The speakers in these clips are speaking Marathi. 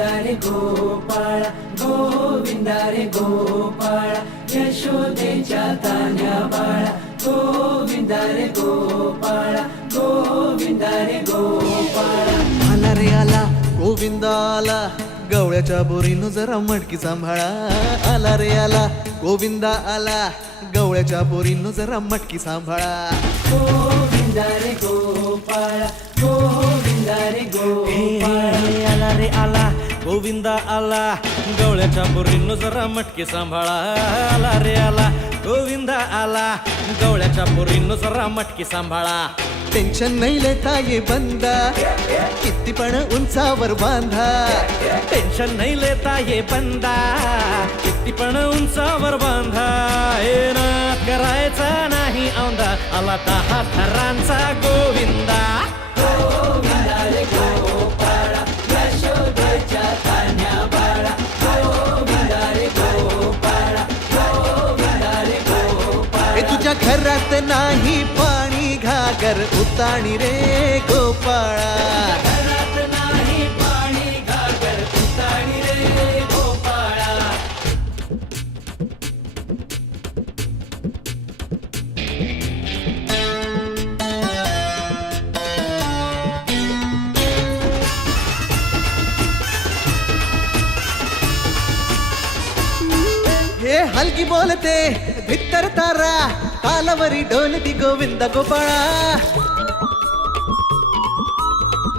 गोविंदा रे गोपाळ गोविंदा रे गोपाळ यशोदेच्या तान्या बाळा गोविंदा रे गोपाळ गोविंदा रे गोपाळ आला रे आला गोविंदा आला गवळ्याच्या बोरीनं जरा मटकी सांभाळा आला रे आला गोविंदा आला गवळ्याच्या बोरीनं जरा मटकी सांभाळा गोविंदा रे गोपाळ गोविंदा रे गोपाळ आला रे आला गोविंदा आला गवळ्याच्या बोरीनं जरा मटकी सांभाळा आला रे आला गोविंदा आला गवळ्याच्या बोरीनं जरा मटकी सांभाळा टेन्शन नाही लेता ये बंदा किती पण उंचावर बांधा टेन्शन नाही लेता ये बंदा किती पण उंचावर बांधा हे ना करायचा नाही औंदा आला 10 थरांचा गोविंदा गोविंदा रे गोपाळ यशोदेच्या तान्या बाळा गोविंदा रे गोपाळ गोविंदा रे गोपाळ हे तुझ्या घरात नाही पाणी घागर उताणी रे गोपाळा घरात नाही पाणी घागर उताणी रे गोपाळा हे हलकी बोलते भित्तर तारा तालावरी डोलती गोविंदा गोपाळा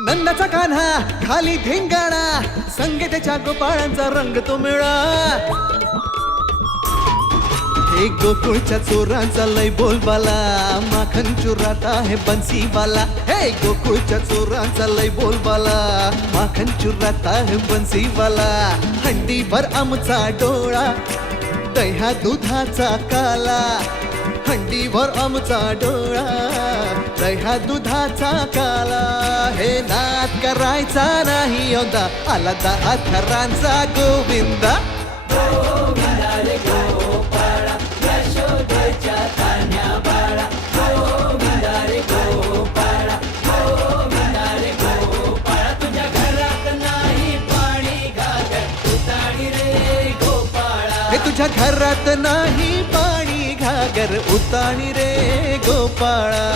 नंदाचा कान्हा खाली धिंगाणा संगीताच्या गोपाळांचा रंग तो मिळा हे गोकुळच्या चोरांचा लय बोलबाला माखन चुरात आहे बन्सीवाला हे गोकुळच्या चोरांचा लय बोलबाला माखन चुरात आहे बन्सीवाला हंडीभर आमचा डोळा दह्या दुधाचा काला हंडीभर आमचा डोळा दह्या दुधाचा काला हे नाद करायचा नाही औंदा आला 10 थरांचा गोविंदा गोविंदा रे गोपाळ यशोदेच्या तान्या बाळा गोविंदा रे गोपाळ गोविंदा रे गोपाळ तुझ्या घरात नाही पाणी घागर उताणी रे गोपाळा हे तुझ्या घरात नाही पाणी घागर उताणी रे गोपाळा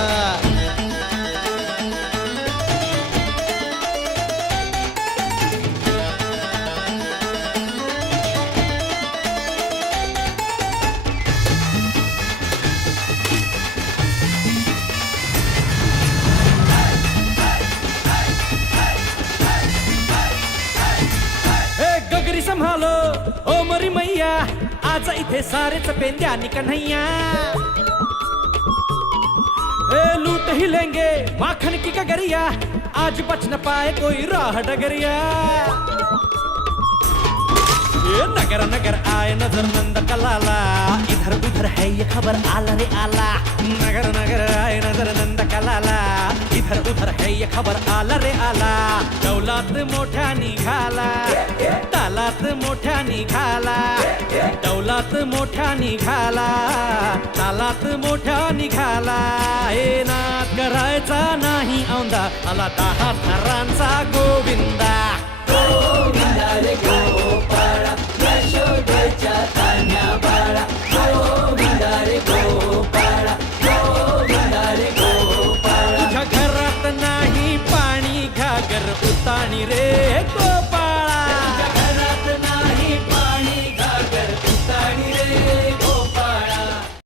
हे गगरी संभालो ओ मरी मैया आज इथे सारेच पेंद्यानी कन्हैया हे लूट ही लेंगे माखन की गगरिया आज बच न पाए कोई राह डगरिया ये नगर नगर आए नजर नंद कलाला इधर उधर है ये खबर आला रे आला नगर नगर आए नजर नंद कलाला इधर उधर है ये खबर आला रे आला दौलात मोठ्या निघाला तालात मोठ्या निघाला दौलात मोठ्या निघाला तालात मोठ्या निघाला हे नाद करायचा नाही औंदा आला 10 थरांचा गोविंदा